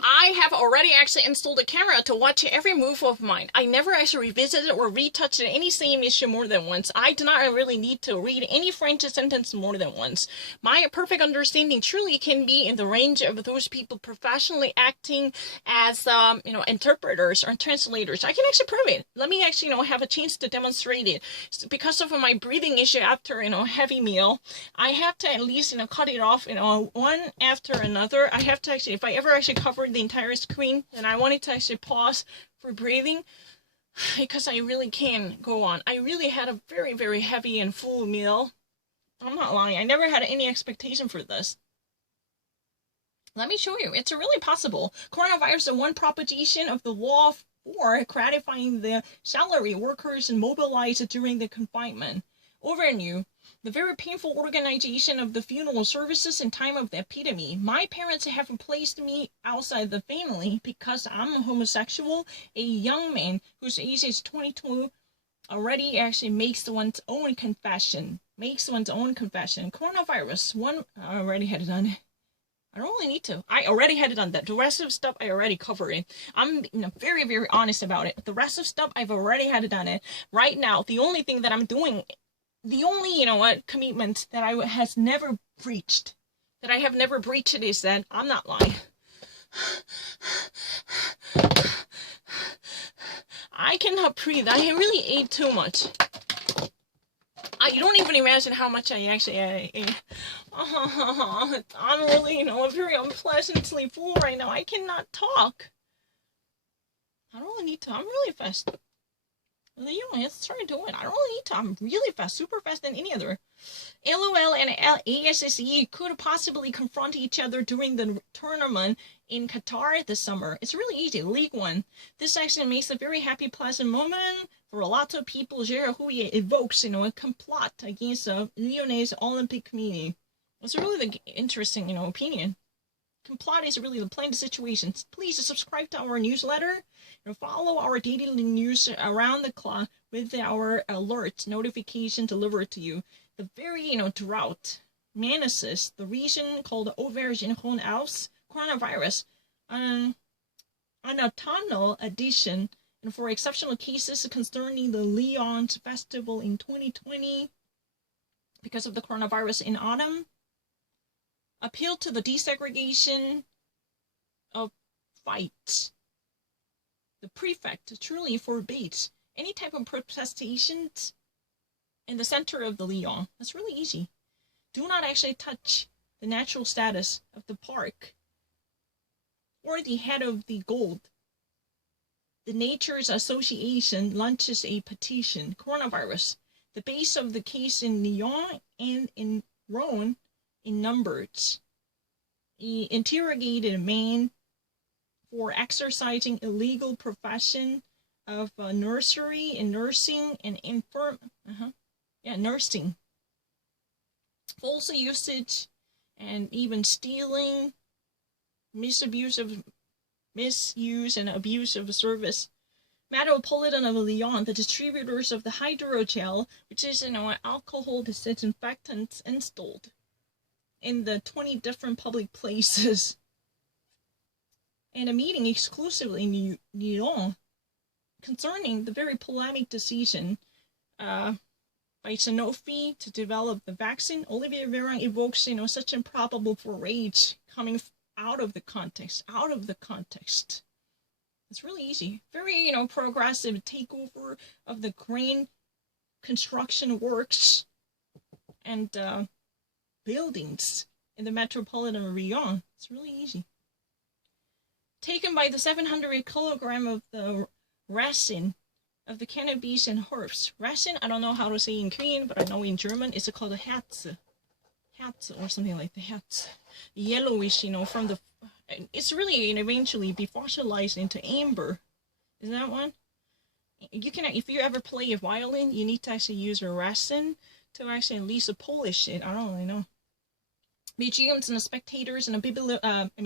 I have already actually installed a camera to watch every move of mine. I never actually revisited or retouched any same issue more than once. I do not really need to read any French sentence more than once. My perfect understanding truly can be in the range of those people professionally acting as, interpreters or translators. I can actually prove it. Let me actually, have a chance to demonstrate it. So because of my breathing issue after, heavy meal, I have to at least, cut it off, one after another. I have to actually, if I ever actually cover the entire screen, and I wanted to actually pause for breathing because I really can't go on. I really had a very, very heavy and full meal. I'm not lying. I never had any expectation for this. Let me show you. It's really possible. Coronavirus is one propagation of the law for gratifying the salary workers mobilized during the confinement. Overview. The very painful organization of the funeral services in time of the epidemic. My parents have placed me outside the family because I'm a homosexual. A young man whose age is 22 already actually makes one's own confession. Coronavirus, one I already had done. I don't really need to. I already had it done that. The rest of stuff I already covered it. I'm very, very honest about it. The rest of stuff I've already had it done it. Right now, the only thing that I'm doing, the only, commitment that I has never breached, that I have never breached it is that I'm not lying. I cannot breathe. I really ate too much. You don't even imagine how much I actually ate. I'm really, very unpleasantly full right now. I cannot talk. I don't really need to. I'm really fast. Let's try doing it. I don't really need to. I'm really fast, super fast than any other. LOL and ASSE could possibly confront each other during the tournament in Qatar this summer. It's really easy. League One. This actually makes a very happy, pleasant moment for a lot of people here who evokes, a complot against the Lyonnais Olympic Committee. It's really the interesting, opinion. Complot is really the planned situations. Please subscribe to our newsletter and follow our daily news around the clock with our alert notification delivered to you. The very, drought menaces the region called Auvergne in Rhône-Alpes coronavirus. An autumnal edition, and for exceptional cases concerning the Lyon Festival in 2020 because of the coronavirus in autumn. Appeal to the desegregation of fights. The prefect truly forbids any type of protestations in the center of the Lyon. That's really easy. Do not actually touch the natural status of the park or the head of the gold. The Nature's Association launches a petition. Coronavirus. The base of the case in Lyon and in Rhône in numbers. He interrogated a man for exercising illegal profession of nursery and nursing and nursing. False usage and even stealing, misuse and abuse of service. Metropolitan of Lyon, the distributors of the hydrogel, which is an alcohol disinfectant installed in the 20 different public places, and a meeting exclusively in Lyon concerning the very polemic decision by Sanofi to develop the vaccine. Olivier Véran evokes, such improbable rage coming out of the context. It's really easy. Very, progressive takeover of the grain construction works and buildings in the metropolitan of Lyon. It's really easy. Taken by the 700 kilogram of the resin of the cannabis and herbs. Resin, I don't know how to say in Korean, but I know in German it's called a Herz or something like the Herz. Yellowish, from the, it's really eventually be fossilized into amber. Is that one? You can, if you ever play a violin, you need to actually use a resin to actually at least polish it. I don't really know. Museums and spectators and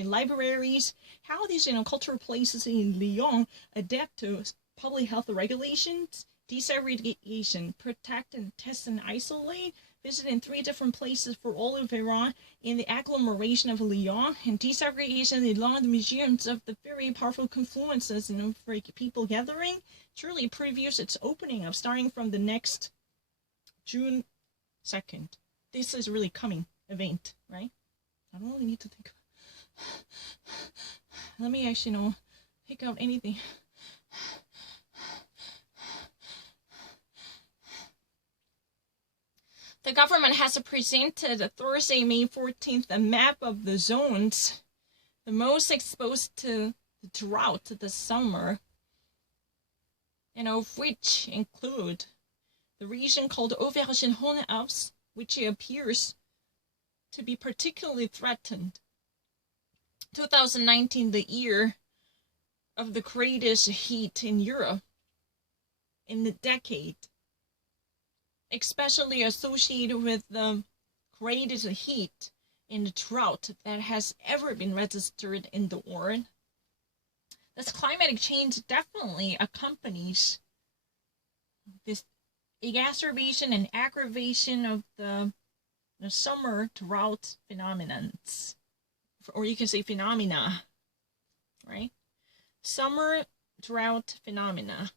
libraries. How these cultural places in Lyon adapt to public health regulations, desegregation, protect and test and isolate. visiting 3 different places for all of Iran in the agglomeration of Lyon, and desegregation along the museums of the very powerful confluences, for people gathering. Surely previews its opening of starting from the next June 2nd. This is really coming event, right? I don't really need to think. Let me actually, pick out anything. The government has presented Thursday, May 14th, a map of the zones the most exposed to the drought this summer, and of which include the region called Auvergne-Rhône-Alpes, which appears to be particularly threatened. 2019, the year of the greatest heat in Europe in the decade, especially associated with the greatest heat in the drought that has ever been registered in the world. This climatic change definitely accompanies this exacerbation and aggravation of the summer drought phenomenons, or you can say phenomena, right? Summer drought phenomena,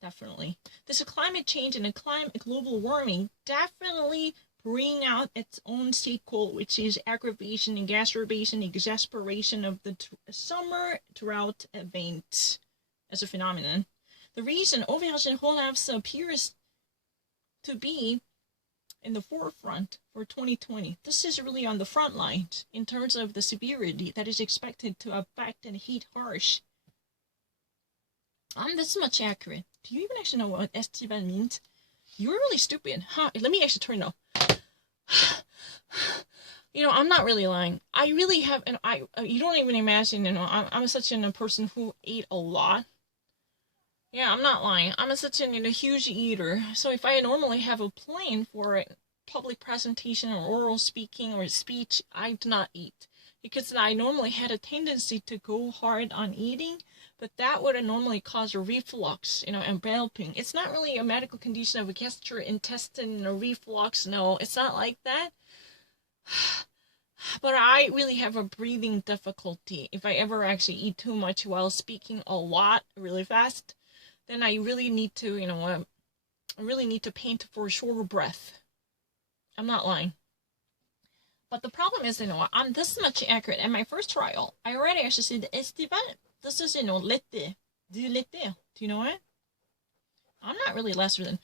definitely. This climate change and global warming definitely bring out its own sequel, which is aggravation, exacerbation, exasperation of the summer drought event as a phenomenon. The reason Auvergne-Rhône-Alpes appears to be in the forefront for 2020. This is really on the front lines in terms of the severity that is expected to affect and heat harsh. I'm this much accurate. Do you even actually know what estival means? You're really stupid, huh? Let me actually turn it off. I'm not really lying. I really have, and you don't even imagine, I'm such a person who ate a lot. Yeah, I'm not lying. I'm such a huge eater. So if I normally have a plan for public presentation or oral speaking or speech, I do not eat. Because I normally had a tendency to go hard on eating, but that would normally cause a reflux, and belching. It's not really a medical condition of a gastrointestinal reflux. No, it's not like that. But I really have a breathing difficulty. If I ever actually eat too much while speaking a lot really fast, then I really need to, I really need to paint for a shorter breath. I'm not lying. But the problem is, I'm this much accurate. At my first trial, I already actually said estival. This is, l'été. Du l'été. Do you know what? I'm not really lesser than.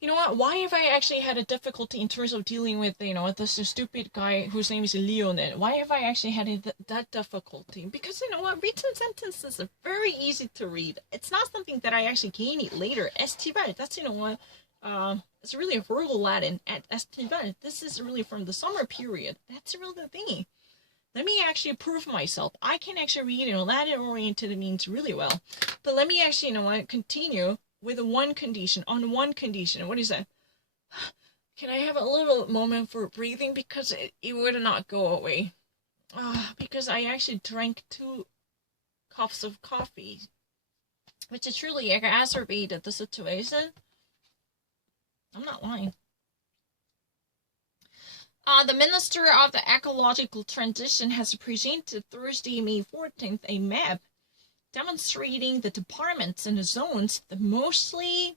You know what? Why have I actually had a difficulty in terms of dealing with, this stupid guy whose name is Leonid? Why have I actually had that difficulty? Because, written sentences are very easy to read. It's not something that I actually gain it later. Estival, that's, it's really a Virgo Latin at estival. This is really from the summer period. That's really the thing. Let me actually prove myself. I can actually read, Latin-oriented means really well. But let me actually, continue with one condition, on one condition. What is that? Can I have a little moment for breathing? Because it would not go away. Because I actually drank 2 cups of coffee, which has truly exacerbated the situation. I'm not lying. The Minister of the Ecological Transition has presented Thursday, May 14th, a map demonstrating the departments and the zones that mostly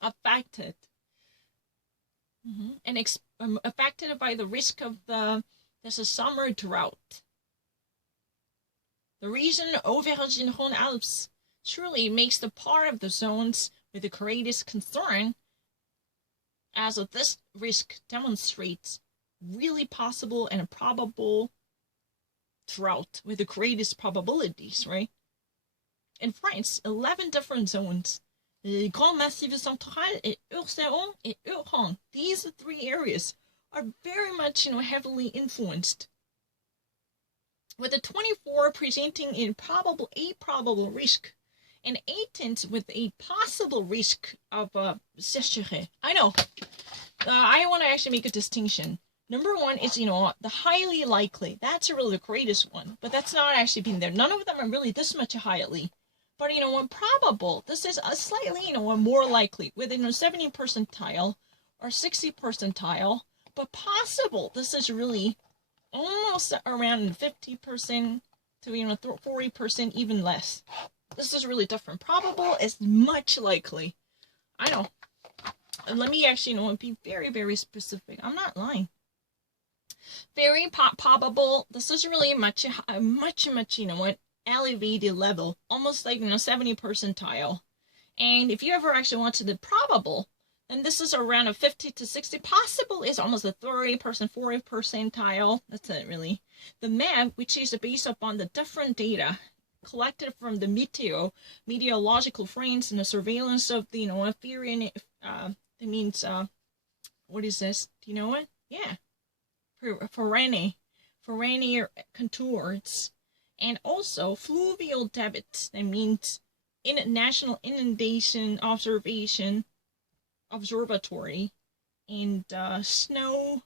affected and affected by the risk of there's a summer drought. The region Auvergne-Rhône-Alpes surely makes the part of the zones with the greatest concern, as this risk demonstrates really possible and probable drought with the greatest probabilities, right? In France, 11 different zones, the Grand Massif Central et Océan et Euron. These 3 areas are very much, heavily influenced, with the 24 presenting a probable risk, and 18 with a possible risk of sécheresse. I know. I want to actually make a distinction. Number 1 is, the highly likely. That's really the greatest one. But that's not actually being there. None of them are really this much highly. But, when probable, this is a slightly, more likely. Within a 70 percentile or 60 percentile, but possible. This is really almost around 50% to 40%, even less. This is really different. Probable is much likely. I know. Let me actually be very, very specific. I'm not lying. Very probable. This is really much, elevated level, almost like 70 percentile. And if you ever actually want to the probable, then this is around a 50 to 60. Possible is almost a 30%, 40 percentile. That's it, really. The map, which is based upon the different data collected from the meteorological frames and the surveillance of the, Etherian, it means, what is this? Do you know it? Yeah. Foreign contours. And also fluvial debits. That means National Inundation Observatory and snow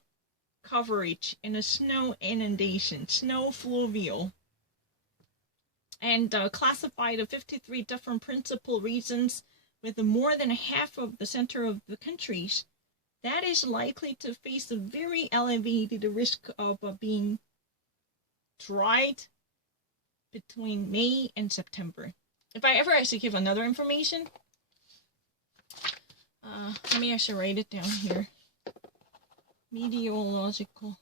coverage and a snow inundation, snow fluvial. And classified of 53 different principal regions with more than half of the center of the countries. That is likely to face a very elevated risk of being dried between May and September. If I ever actually give another information, let me actually write it down here. Meteorological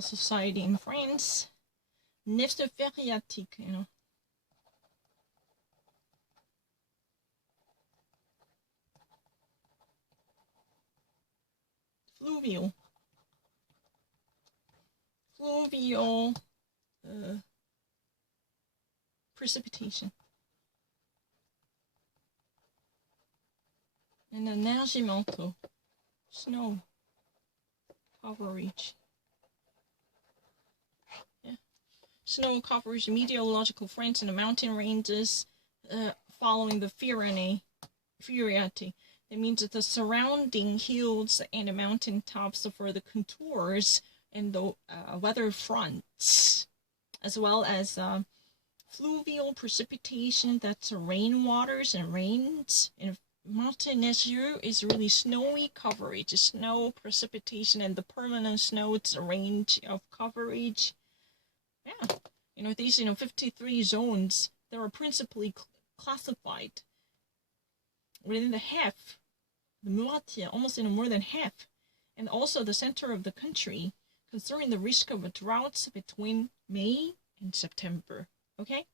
Society in France. Nifte Phréatique, Fluvial precipitation. And the Nagimento, snow coverage. Yeah. Snow coverage, meteorological France in the mountain ranges following the Phréatique. That means that the surrounding hills and the mountain tops for the contours and the weather fronts, as well as fluvial precipitation, that's rainwaters and rains. And Monténégeux is really snowy coverage, snow precipitation, and the permanent snow, it's a range of coverage. Yeah, these 53 zones that are principally classified within the half, the moitié, almost more than half, and also the center of the country, concerning the risk of droughts between May and September. Okay,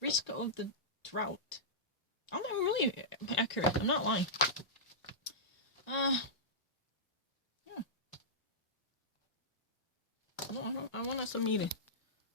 risk of the drought. I'm really accurate. I'm not lying. Yeah. I want to submit it.